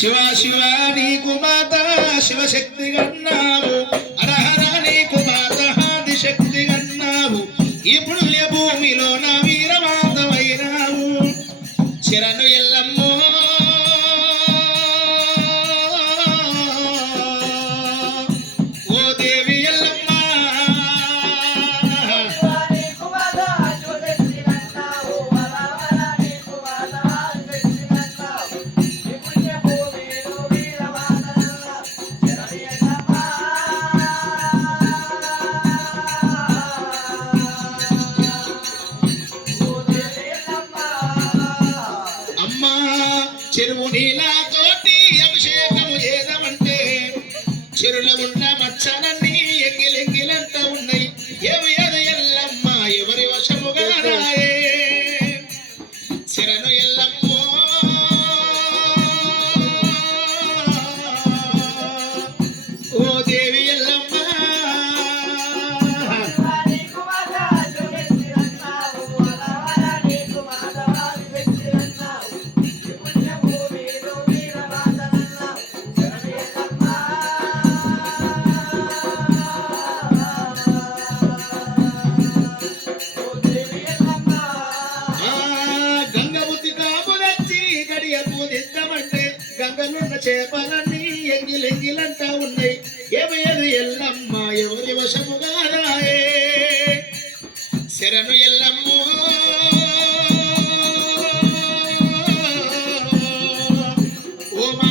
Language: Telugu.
శివ శివ నీకు మాత శివశక్తి గన్నావు, హరహర నీకు మాత ఆదిశక్తి గన్నావు, ఈ పుణ్య భూమిలో నా వీరమాతమైనావు. శరణు ఎల్లమ్మో ఓ దేవి ఎల్లమ్మ. చెరువు నీళ్ళతోటి అభిషేకము చేద్దామంటే చెరువులో ఉన్న మచ్చలన్నీ ఎంగిలెంగిలంతా ఉన్నాయి. ఏమి అది ఎల్లమ్మ ఎవరి వశముగా రాయే. శరణు ఎల్లమ్మో ఓ దేవి ఎల్లమ్మ. గంగలున్న చేపలన్నీ ఎంగిలెంగిలంతా ఉన్నాయి. ఏమయ్యదు ఎల్లమ్మ ఎవరి వశముగా రాయే. శరణు ఎల్లమ్మో ఓ మా